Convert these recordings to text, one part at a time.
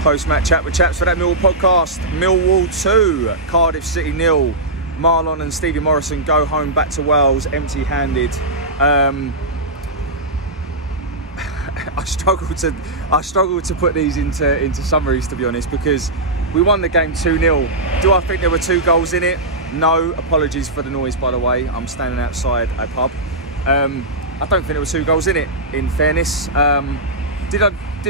Post-match chat with Chaps for that Millwall podcast. Millwall 2, Cardiff City 0. Marlon and Stevie Morrison go home back to Wales empty-handed. I struggle to put these into summaries, to be honest, because we won the game 2-0. Do I think there were 2 goals in it? No. Apologies for the noise, by the way. I'm standing outside a pub. I don't think there were 2 goals in it, in fairness. Did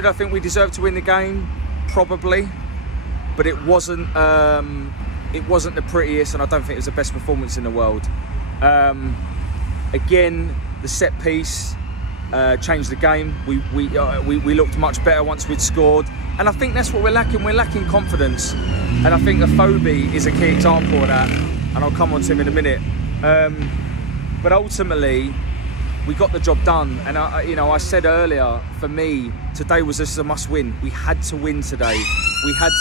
I think we deserved to win the game? Probably, but it wasn't the prettiest, and I don't think it was the best performance in the world. Again, the set piece changed the game. We looked much better once we'd scored, and I think that's what we're lacking. We're lacking confidence, and I think Afobe is a key example of that, and I'll come on to him in a minute. But ultimately, we got the job done, and I said earlier, for me, today was just a must-win. We had to win today. We had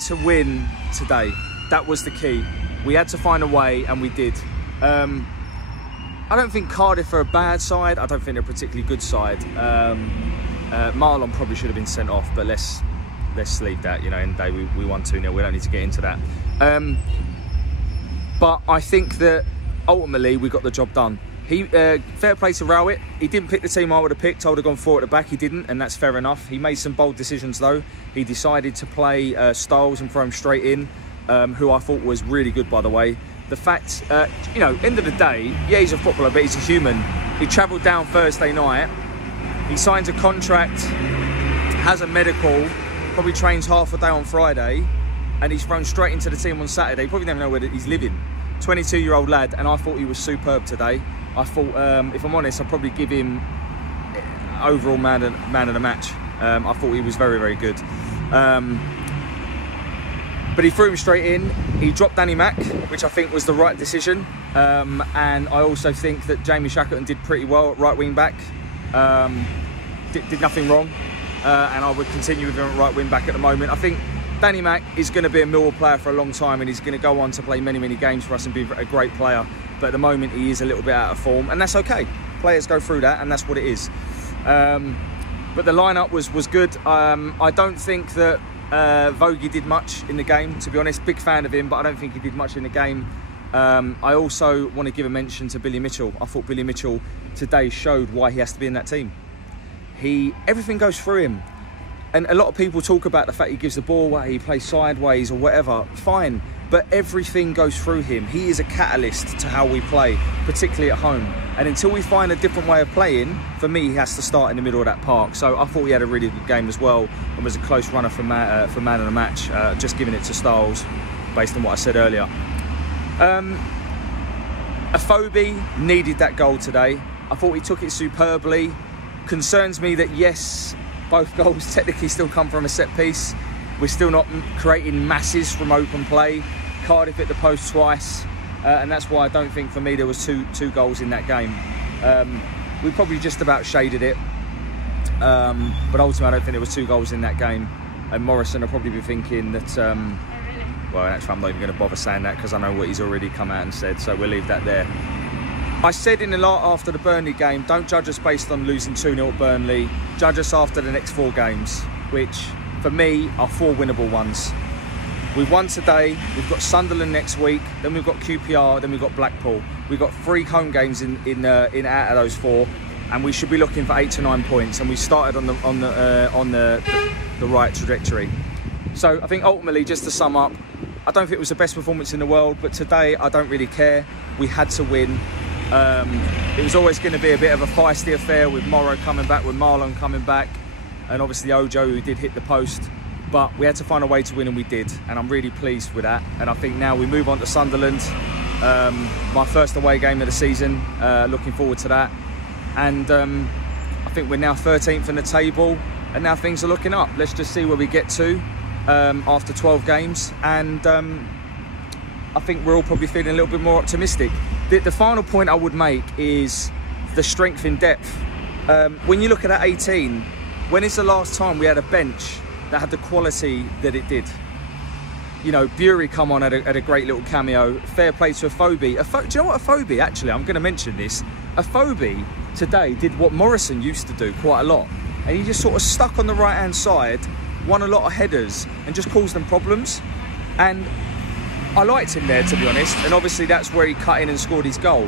to win today. That was the key. We had to find a way, and we did. I don't think Cardiff are a bad side. I don't think they're a particularly good side. Marlon probably should have been sent off, but let's leave that. In the day, we won 2-0. We don't need to get into that. But I think that ultimately, we got the job done. Fair play to Rowett. He didn't pick the team I would have picked. I would have gone 4 at the back. He didn't, and that's fair enough. He made some bold decisions, though. He decided to play Styles and throw him straight in, who I thought was really good, by the way. The fact, end of the day, yeah, he's a footballer, but he's a human. He travelled down Thursday night. He signs a contract, has a medical, probably trains half a day on Friday, and he's thrown straight into the team on Saturday. He probably don't know where he's living. 22-year-old lad, and I thought he was superb today. I thought, if I'm honest, I'd probably give him overall man of the match. I thought he was very, very good. But he threw him straight in. He dropped Danny Mack, which I think was the right decision. And I also think that Jamie Shackleton did pretty well at right wing back. Did nothing wrong. And I would continue with him at right wing back at the moment. I think Danny Mack is going to be a Millwall player for a long time, and he's going to go on to play many, many games for us and be a great player. But at the moment, he is a little bit out of form, and that's okay. Players go through that, and that's what it is. But the lineup was good. I don't think that Vogie did much in the game, to be honest. Big fan of him, but I don't think he did much in the game. I also want to give a mention to Billy Mitchell. I thought Billy Mitchell today showed why he has to be in that team. Everything goes through him. And a lot of people talk about the fact he gives the ball away, he plays sideways or whatever. Fine, but everything goes through him. He is a catalyst to how we play, particularly at home. And until we find a different way of playing, for me, he has to start in the middle of that park. So I thought he had a really good game as well, and was a close runner for man of the match. Just giving it to Styles, based on what I said earlier. Afobe needed that goal today. I thought he took it superbly. Concerns me that, yes, both goals technically still come from a set piece. We're still not creating masses from open play. Cardiff hit the post twice, and that's why I don't think, for me, there was two goals in that game. We probably just about shaded it, but ultimately I don't think there was 2 goals in that game. And Morrison will probably be thinking that, well, actually I'm not even going to bother saying that, because I know what he's already come out and said, so we'll leave that there. I said after the Burnley game, don't judge us based on losing 2-0 at Burnley. Judge us after the next 4 games, which for me are 4 winnable ones. We've won today, we've got Sunderland next week, then we've got QPR, then we've got Blackpool. We've got 3 home games in out of those 4, and we should be looking for 8 to 9 points. And we started on the right trajectory. So I think ultimately, just to sum up, I don't think it was the best performance in the world, but today I don't really care. We had to win. It was always going to be a bit of a feisty affair with Morrow coming back, with Marlon coming back, and obviously Ojo, who did hit the post. But we had to find a way to win, and we did, and I'm really pleased with that. And I think now we move on to Sunderland, my first away game of the season. Looking forward to that. And I think we're now 13th in the table, and now things are looking up. Let's just see where we get to after 12 games, and I think we're all probably feeling a little bit more optimistic. The final point I would make is the strength in depth. When you look at that 18, when is the last time we had a bench that had the quality that it did? You know, Bury come on at a great little cameo. Fair play to Afobe. Do you know what Afobe, actually, I'm going to mention this. Afobe today did what Morrison used to do quite a lot. and he just sort of stuck on the right-hand side, won a lot of headers, and just caused them problems. And I liked him there, to be honest, and obviously that's where he cut in and scored his goal.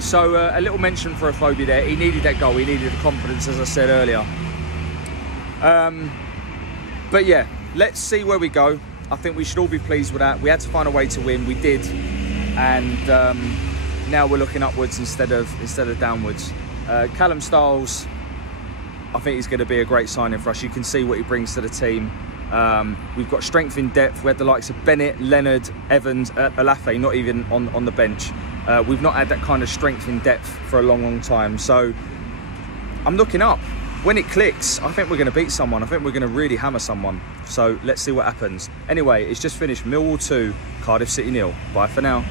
So a little mention for Afobe there. He needed that goal, he needed the confidence, as I said earlier. But yeah, let's see where we go. I think we should all be pleased with that. We had to find a way to win, we did, and now we're looking upwards instead of downwards. Callum Styles, I think he's going to be a great signing for us. You can see what he brings to the team. We've got strength in depth. We had the likes of Bennett, Leonard, Evans, Alafe, not even on the bench. We've not had that kind of strength in depth for a long time. So I'm looking up. When it clicks, I think we're going to beat someone. I think we're going to really hammer someone. So let's see what happens. Anyway, it's just finished. Millwall 2, Cardiff City 0. Bye for now.